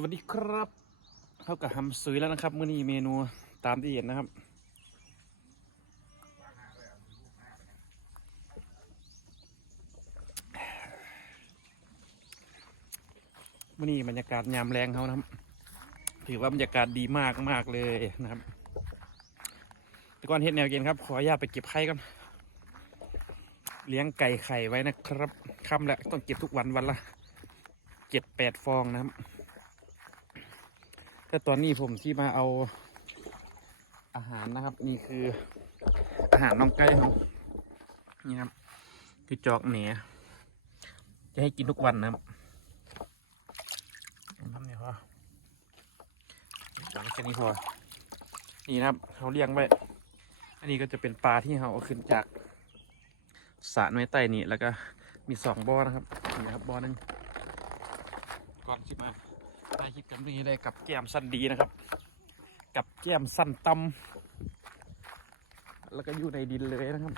สวัสดีครับเท่ากับฮัมซุยแล้วนะครับมื้อนี้เมนูตามที่เห็นนะครับ มื่อนี้บรรยากาศยามแรงเขานะครับ ถือว่าบรรยากาศดีมากมากเลยนะครับแต่ก่อนเฮ็ดแนวเย็นครับ ขออนุญาตไปเก็บไข่ก่อนเลี้ยงไก่ไข่ไว้นะครับค่ำแล้วต้องเก็บทุกวันวันละเจ็ดแปดฟองนะครับ แต่ตอนนี้ผมที่มาเอาอาหารนะครับ นี่คืออาหารน้องไก่ครับนี่ครับ คือจอกเหนียจะให้กินทุกวันนะครับทำเนี่ยพอวางแค่นี้พอนี่นะครับเขาเลี้ยงไว้ อันนี้ก็จะเป็นปลาที่เขาเอาขึ้นจากสระน้อยใต้นี่แล้วก็มีสองบ่อนะครับนี่ครับบ่อนึงก่อนที่มา ได้คลิปกันนี้ได้กับแก้มสั้นดีนะครับ กับแก้มสั้นตำแล้วก็อยู่ในดินเลยนะครับ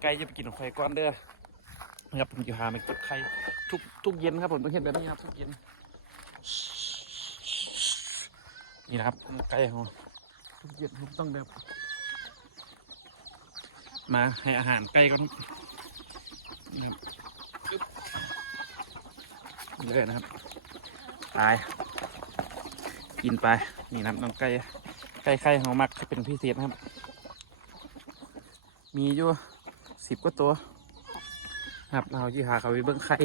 ไก่จะไปกินของใครก้อนเด้อนะครับผมจะหามาเก็บไข่ทุกทุกเย็นครับผมต้องเห็นแบบนี้ครับทุกเย็นนี่นะครับไก่ของทุกเย็นผมต้องแบบ มาให้อาหารไก่ก่อนนะครับ เลยนะครับ ตาย กินไป นี่นะครับน้องไก่ไก่ไข่ของมักจะเป็นพิเศษนะครับ มีอยู่สิบกว่าตัวครับเราที่หาเขาไปเบิ้งไข่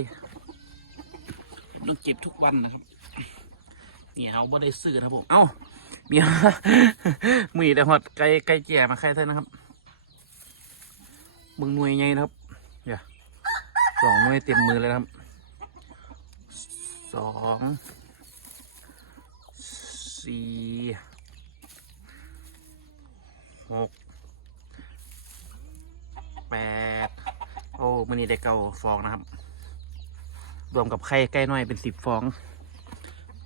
ต้องเก็บทุกวันนะครับนี่เขาบ่ได้ซื้อนะผมเอ้ามีมีแต่หอดไก่ไก่แจ่มาไข่เท่านั้นนะครับมึงหน่วยไงนะครับเดี๋ยวสองหน่วยเต็มมือเลยนะครับ สองสี่หกแปดโอ้มันนี่ได้เก้าฟองนะครับ รวมกับไข่ไก่น้อยเป็นสิบฟอง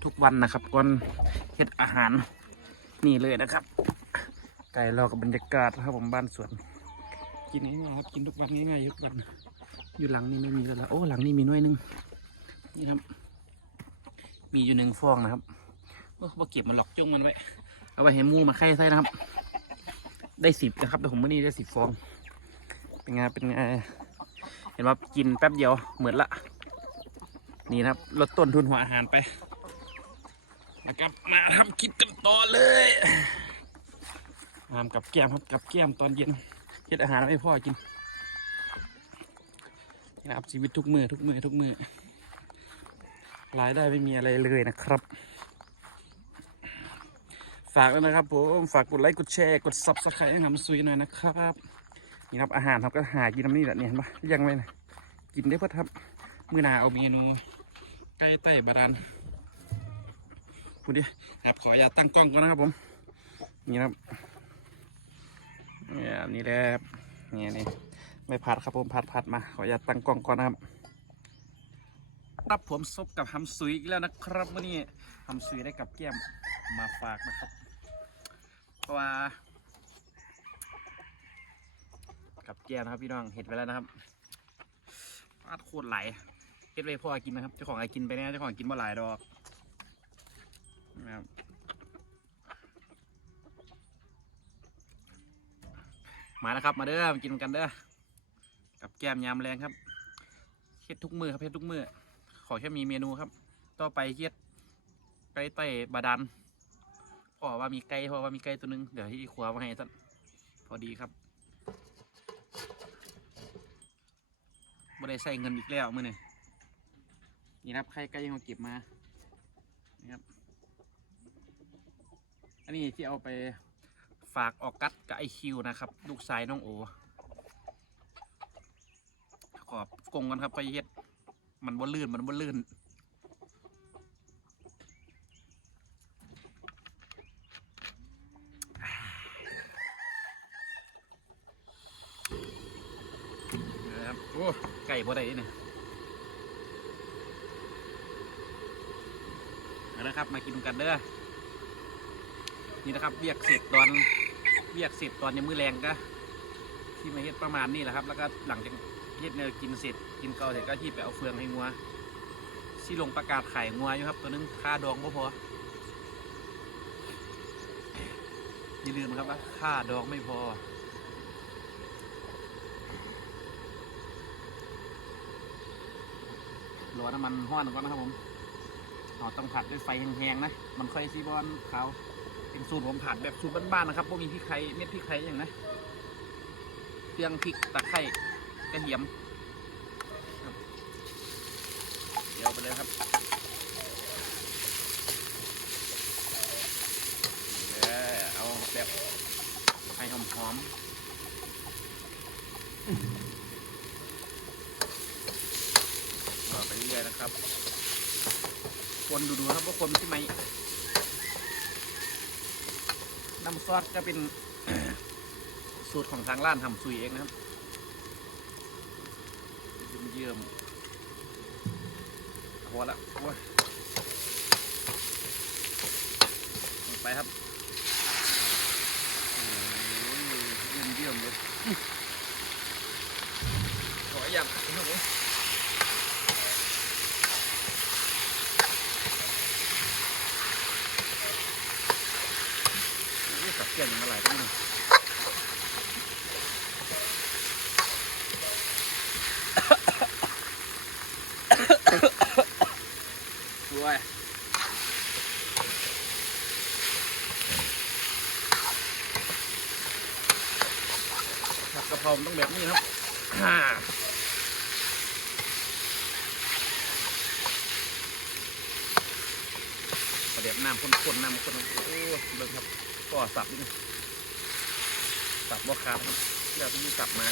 ทุกวันนะครับก่อนเฮ็ดอาหารนี่เลยนะครับ ไก่รอกับบรรยากาศครับผมบ้านสวน กินง่ายๆครับกินทุกวันง่ายๆทุกวันอยู่หลังนี้ไม่มีแล้วละโอ้หลังนี้มีน้อยหนึงนี่ครับ มีอยู่หนึ่งฟองนะครับโอ้บ่เก็บมันหลอกจ้องมันไว้ เอาไว้ให้หมูมาไข่ใส่นะครับ ได้สิบนะครับแต่ผมมื่อนี้ได้สิบฟอง เป็นไงเป็นไงเห็นว่ากินแป๊บเดียวเหมือนละ นี่นะครับลดต้นทุนหัวอาหารไปนะครับมาทำคลิปกันต่อเลยทำกับแก้มครับกับแก้มตอนเย็นเฮ็ดอาหารให้พ่อกินนะครับชีวิตทุกมือทุกมือทุกมือ รายได้ไม่มีอะไรเลยนะครับ ฝากด้วยนะครับผมฝากกดไลค์กดแชร์กดซับสไครต์ให้ทำซุยหน่อยนะครับนี่ครับอาหารครับก็หากินน้ำนี่แหละเนี่ยเห็นปะยังไว้นะกินได้เพื่อครับมือหนาเอาเมนูไก่ไต้บาดาลพูดดิครับขออย่าตั้งกล้องก่อนนะครับผมนี่ครับเนี่ยนี่แหละเนี่ยนี่ไม่ผัดครับผมผัดผัดมา ขออย่าตั้งกล้องก่อนนะครับ ครับผมซบกับฮัมซุยอีกแล้วนะครับวันนี้ฮัมซุยได้กับแก้มมาฝากนะครับเพราะว่ากับแก้มนะครับพี่น้องเห็ดไปแล้วนะครับฟาดโคตรไหลเห็ดไว้พ่อกินนะครับเจ้าของไอ้กินไปแน่เจ้าของกินมาหลายดอกนะครับมาแล้วครับ มาเด้อมากินกันเด้อกับแก้มยามแรงครับเฮ็ดทุกมือครับเฮ็ดทุกมือ ขอแค่มีเมนูครับ ต่อไปเฮ็ดไก่ไต้บาดาลเพอว่ามีไก่เพอว่ามีไก่ตัวหนึง เดี๋ยวที่ครัวมาให้ท่นพอดีครับบ่ได้ใส่เงินอีกแล้วมื้อนี้นี่ครับไข่ไก่ยังเก็บมานี่ครับ อันนี้ที่เอาไปฝากออกกัดกับไอคิวนะครับ ลูกชายน้องโอขอบกงกันครับไปเฮ็ด มันบ่ลื่นมันบ่ลื่น นะครับโอ้ไก่บ่ได้นี่เอาละครับมากินกันเด้อนี่นะครับเบียกเสร็จตอนเบียกเสร็จตอนยังมือแรงก็ที่มาเฮ็ดประมาณนี้แหละครับ แล้วก็หลังจากเฮ็ดเนี่ยกินเสร็จ กินเกาเสร็จก็ที่ไปเอาเฟืองให้งัวสิลงประกาศขายงัวอยู่ครับ ตัวนึงค่าดองก็พออย่าลืมครับว่าค่าดองไม่พอรอน้ำมันห้อนก่อนนะครับผมเราต้องผัดด้วยไฟแห้งๆนะ มันค่อยซีบอนขาเป็นสูตรผมผัดแบบสูตรบ้านๆนะครับพวกมีพริกไทยเม็ดพริกไทยอย่างนะ เครื่องพริกตะไคร้กระเทียมครับ เดี๋ยวไปเลยครับเดี๋ยวเอาแบบให้หอมๆต่อไปเรื่อยนะครับ คนดูๆครับว่าคนที่ไหมน้ำซอสก็เป็นสูตรของทางร้านทำซุยเองนะครับเยี่ม พอละโอ้ยไปครับโอ้ยเยี่ยมเยี่ยมเลยขออยากนะครับผมนี่สับเกี่ยนอย่างไรก็ไม่รู้ วยผัดกะเพราต้องแบบนี้ครับประเดี๋ยวน้ำข้นๆน้ำข้นโอ้เบิ่งครับก็สับนิดนึงสับบ่ขาดครับเดี๋ยวต้องสับมา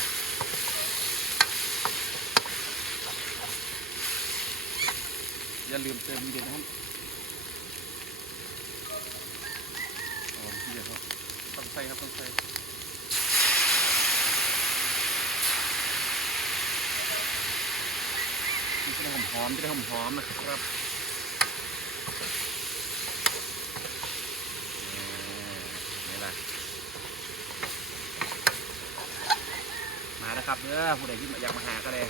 อย่าลืมเติมเดียวนะครับอ๋อเดียวครับต้องใส่ครับต้องใส่มันจะได้หอมๆจะได้หอมๆนะครับนี่แหละมาแล้วครับเด้อผู้ใดที่อยากมาหาก็เลย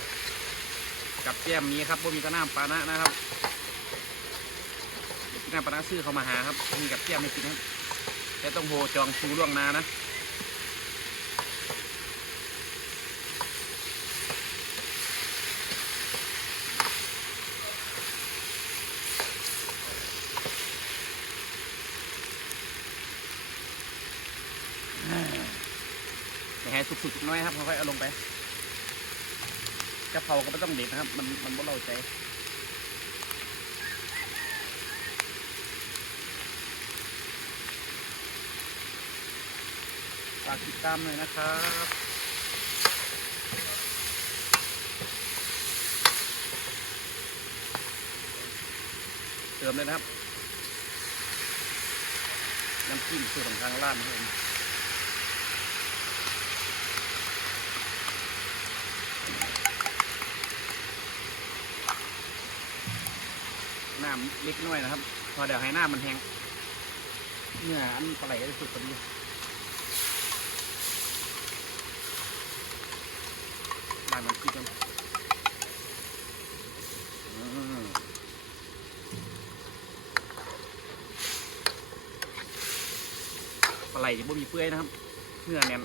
กับแก้มนี้ครับบ่มีกระน้ำปลานะนะครับกินน้ำปลานะซื้อเขามาหาครับมีกับแก้มไม่กินครับแต่ต้องโทรจองคิวล่วงนานะแต่ให้สุกๆน้อยครับค่อยๆเอาลงไป กะเพราก็ไม่ต้องเด็ดนะครับ มันมันบ่เล่าใจฝากติดตามหน่อยนะครับเติมเลยนะครับ น้ำจิ้มสูตรของทางร้านนะครับผม น้ำเล็กน้อยนะครับ พอเดี๋ยวให้น้ำมันแห้งเนื้ออันปลาไหลก็จะสุกพอดีบ้านมันคิดกันปลาไหลจะบ่มีเปื่อยนะครับ เนื้อแน่น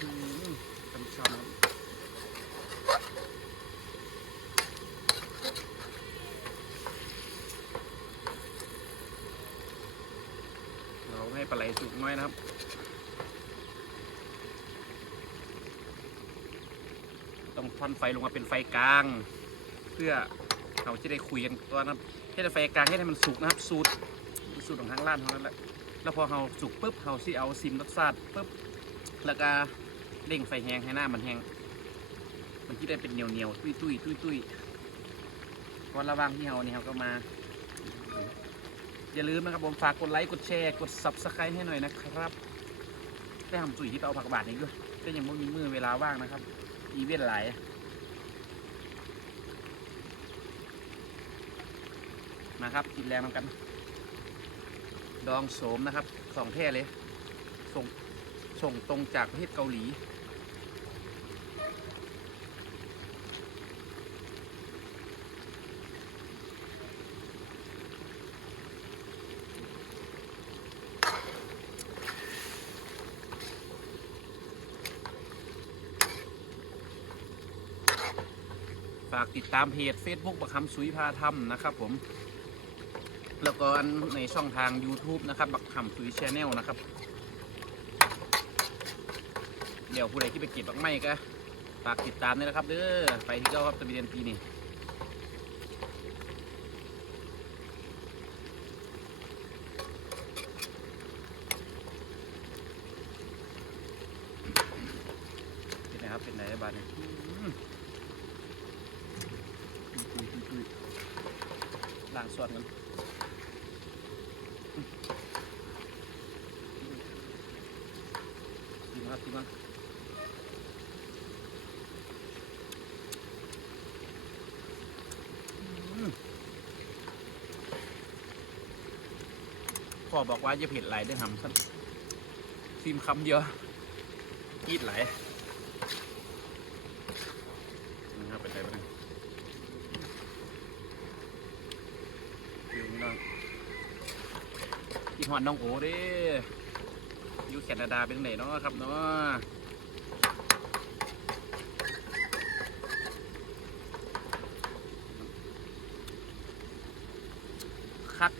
อืมเป็นชอบนะครับ เราให้ปลา ไหลสุกน้นะครับ ต้องพันไฟลงมาเป็นไฟกลาง เพื่อเราจะได้คุยกันตัวนะครับให้ไฟกลางให้มันสุกนะครับ สูตรสูตรของทางร้านเท่านั้นแหละแล้วพอเราสุกปุ๊บเราสิเอาซิมรสชาติปุ๊บแล้วก็เร่งไฟแห้งให้หน้ามันแห้งมันที่ได้เป็นเหนียวเหนียวตุ้ยตุ้ยตุ้ยตุ้ยๆวันระว่างที่เราเนี่ยเราก็มา อย่าลืมนะครับผมฝากกดไลค์กดแชร์กด subscribe ให้หน่อยนะครับได้ทำจุ๋ยที่เอาผักบาทนี้ด้วยก็ยังไม่มีมือเวลาว่างนะครับ อีเวนต์หลายมาครับกินแรงนำกัน ดองโสมนะครับของแท้เลย ส่งส่งตรงจากประเทศเกาหลี ฝากติดตามเพจ Facebook บักคำสุยพาทำนะครับผมแล้วก็ในช่องทาง YouTube นะครับ บักคำสุยชแนลนะครับ เดี๋ยวผู้ใดที่ไปเก็บบักไม้ก็ฝากติดตามด้วยนะครับเด้อไปที่เก้าครับตะเบียนปีนี่เป็นไงครับเป็นไงบ้านเนี่ย ล้างส่วนกันดีมากดีมากอืมพ่อบอกว่าจะเผ็ดไหลายได้อทำสักซิมคำเดียวกรีดไหลายนะครับเป็นไรบ้างอยู่น้อง ที่หอนน้องโอเด้อยู่แคนาดาเป็นไหนเนาะครับเนาะคัก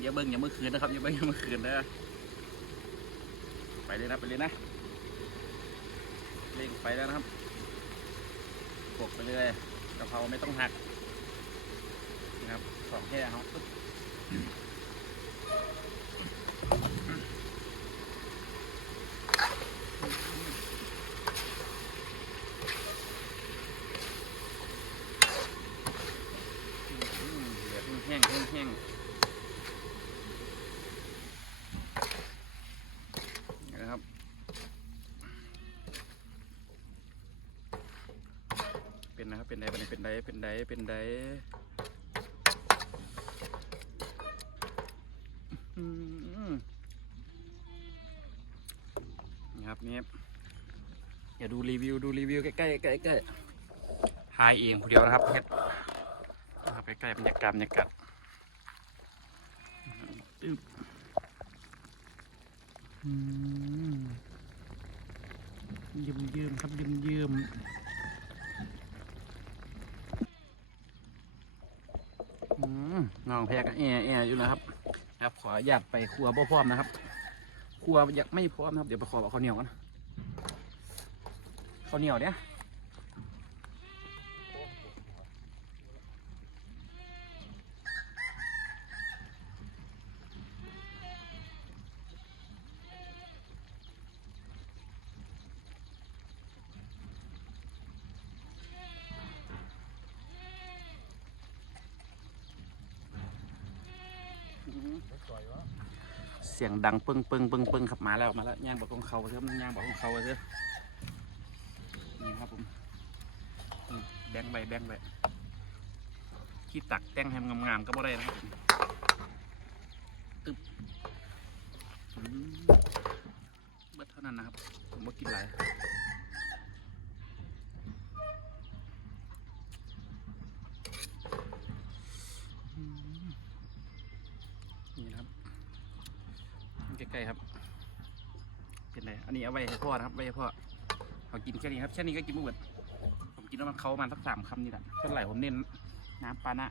อย่าเบิ้งอย่าเมื่อคืนนะครับอย่าเบิ้งอย่าเมื่อคืนนะไปเลยนะไปเลยนะเร่งไปแล้วนะครับกดไปเลยกะเพราไม่ต้องหัก นะครับสองแค่เขาปึ๊บอืมเดือดแห้งแห้งแห้งนะครับเป็นนะครับเป็นไดเป็นไดเป็นไดเป็นไดเป็นไดอืม นี่ครับนี่ครับอย่าดูรีวิวดูรีวิวใกล้ใกล้ใกล้ๆถ่ายเองผู้เดียวนะครับเฮ็ดนะครับใกล้ๆบรรยากาศบรรยากาศยืมยืมครับยืมยืมๆอืมน้องแพรก็แอแออยู่นะครับ ครับ ขออนุญาตไปครัวบ่พร้อมนะครับ ครัวยังไม่พร้อมนะครับ เดี๋ยวไปขอข้าวเหนียวกันข้าวเหนียวเนี่ย สียงดังปึ้งปึ้งปึ้งปึ้งขับมาแล้วมาแล้วย่างบอกของเขาเถอะย่างบอกของเขาเถอะนี่ครับผมแบงใบแบงใบขี้ตักแต่งแฮมงามๆก็บ่ได้นะครับตึ๊บเบิดเท่านั้นนะครับผมว่ากินไรายอืมนี่นะครับ ใกล้ๆครับ เป็นไรอันนี้เอาไว้ให้พ่อนะครับไว้ให้พ่อเขากินแค่นี้ครับแค่นี้ก็กินไม่หมดผมกินแล้วมันเขามาณสักสามคำนี่แหละเท่าไหร่ผมเน้นน้ำปานะ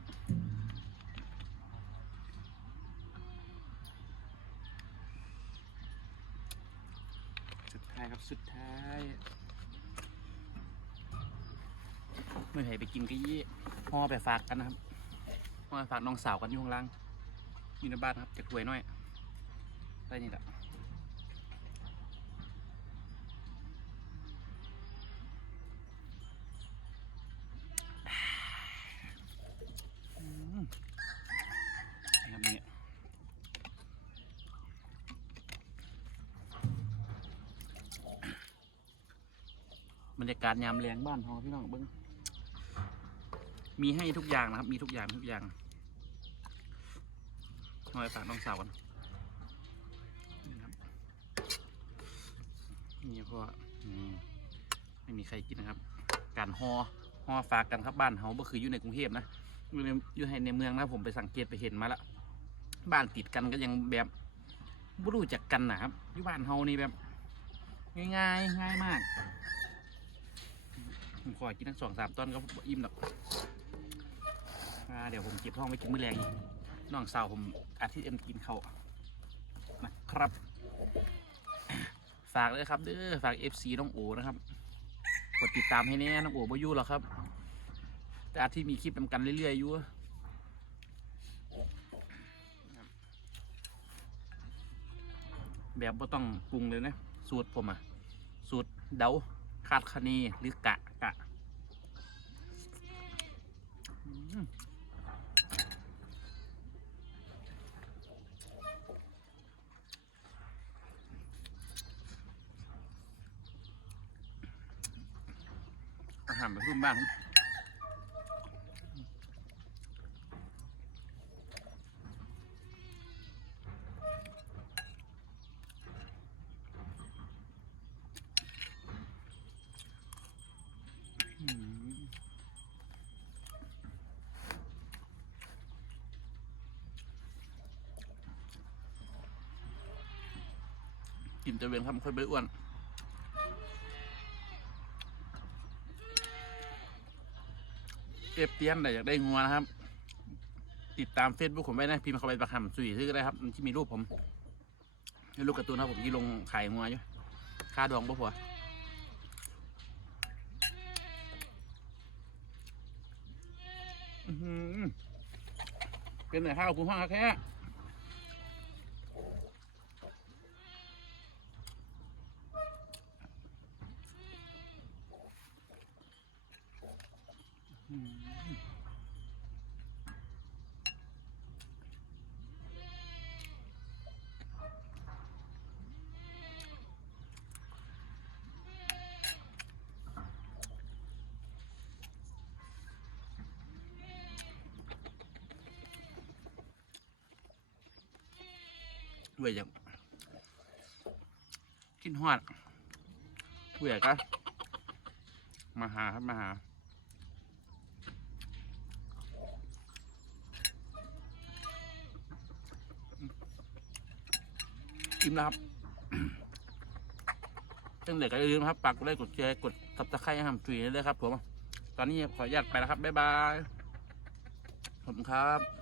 สุดท้ายครับสุดท้ายเมื่อไหร่ไปกินก็ยี่ห่อไปฝากกันนะครับห่อไปฝากน้องสาวกันอยู่ข้างล่างอยู่ในบ้านครับจะถวยหน่อยได้นี่แหละอืมนี่ครับนี่ บรรยากาศยามแรงบ้านฮาพี่น้องเบิ้งมีให้ทุกอย่างนะครับ มีทุกอย่างทุกอย่างหน่อยฝากน้องสาวกันนี่ครับนี่เพราะว่อไม่มีใครกินนะครับ การห่อห่อฝากกันครับบ้านเฮาก็คืออยู่ในกรุงเทพนะอยู่ในในเมืองนะผมไปสังเกตไปเห็นมาละบ้านติดกันก็ยังแบบบ่รู้จักกันนะครับอยู่บ้านเฮานี่แบบ ง่ายๆง่ายมาก ผมขอกินทั้งสองสามตอนก็อิ่มหรอกเดี๋ยวผมเก็บท้องไว้กินมื้อแรงอีกน้องสาวผมอาทิตย์เอ็มกินเขาวนะครับ ฝากเลยครับเด้อฝาก FC น้องโอนะครับกดติดตามให้แน่น้องโอบ่ยู่หรอกครับ แต่อาทิตย์มีคลิปนำกันเรื่อยๆอยู่แบบว่าต้องปรุงเลยนะ สูตรผมอะสูตรเดาคาดคะเนหรือกะกะอืมอา หารแบบรุ่นบ้านกินจะเวียนครับค่อยไปอ้วน เอฟเตียนแต่อยากได้งัวนะครับ ติดตามเฟซบุ๊กผมไว้นะพิมพ์เข้าไปประคำสุยซื้อก็ได้ครับที่มีรูปผมรูปการ์ตูนครับผมที่ลงขายงัวอยู่ค่าดองปะผัวเป็นไหนข้าวคุณพ่อแค่ ด้วยอย่างกินหอดเบื่ก็มาหาครับมาหาอิ่มแล้วครับตั้งแต่ก็อย่าลืมนะครับปักไลค์กดแชร์กดซับสไครต์ห้ทำจุยได้เลยครับผม ตอนนี้ขออนุญาตไปแล้วครับ บ๊ายบาย ขอบคุณครับ